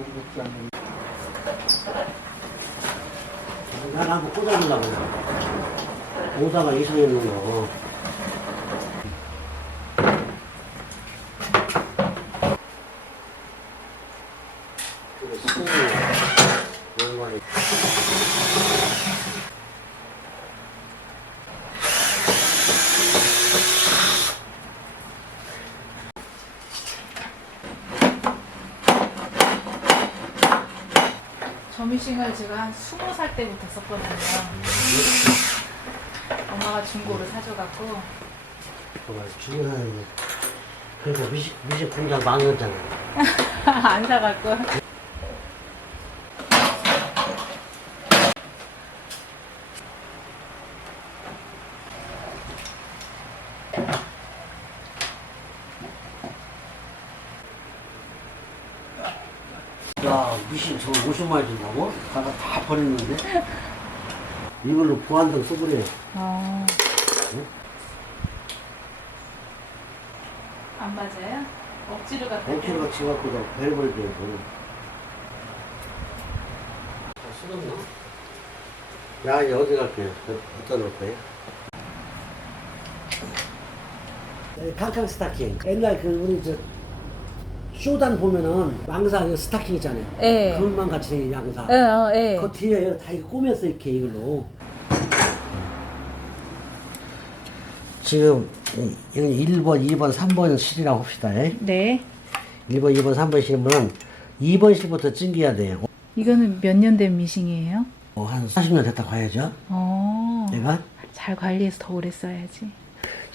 먹지 않는. 난 한번 꽂아주려고. 오다가 이상했는 거. 점이싱을 제가 한 20살 때부터 썼거든요. 엄마가 중고로 사줘갖고. 정말 중요한. 그래서 미식 공장 망했잖아. 안 사갖고. 야, 미신 저거 50마리 준다고? 가서 다 버렸는데? 이걸로 보안등 써버려. 어. 응? 안 맞아요? 억지로 갖다. 벤치가 치갖고 너 벨벌 돼, 너는. 쓰겠나? 야, 이제 어디 갈게? 어디다 놓을 거야? 캉캉 스타킹. 옛날 그, 우리 쇼단 보면은 망사 스타킹 있잖아요. 예. 그것만 같이 생긴 양사. 예. 그 뒤에 다 이거 꾸몄어, 이렇게 이걸로. 지금 1번, 2번, 3번 실이라고 합시다. 네. 1번, 2번, 3번 실은 2번 실부터 찡겨야 돼요. 이거는 몇 년 된 미싱이에요? 한 40년 됐다 가야죠. 내가? 잘 관리해서 더 오래 써야지.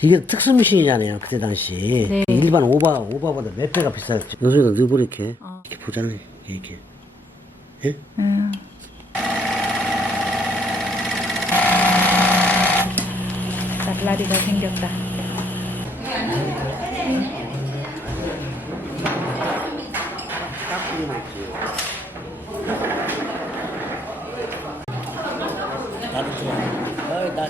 이게 특수 미싱이잖아요. 그때 당시. 네. 일반 오바보다 몇 배가 비쌌죠. 요즘에도 너부렇게 이렇게 보잖아요. 이렇게. 예? 납라리가 생겼다. 깍두기 맛지. 나도 좋아. 어이, 나.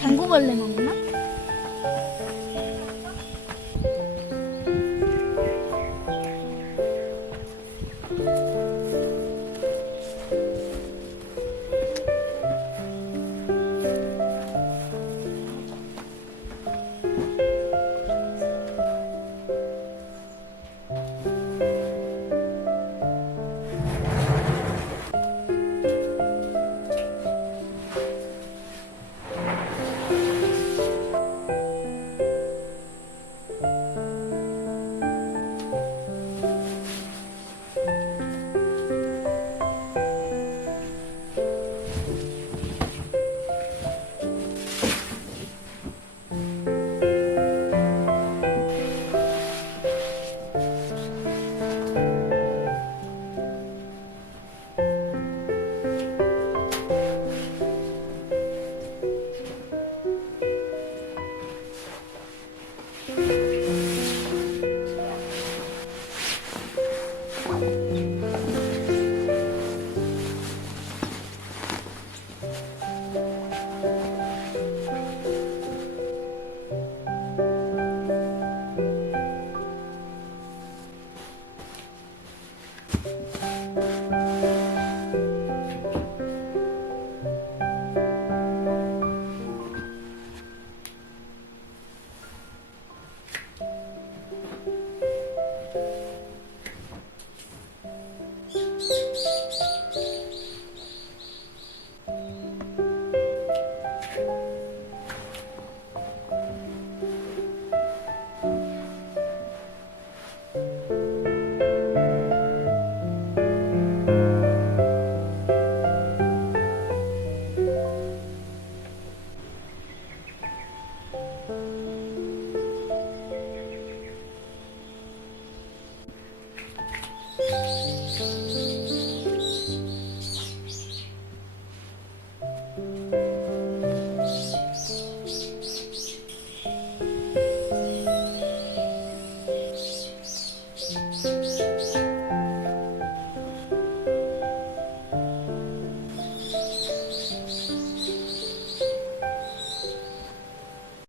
당구벌레 먹는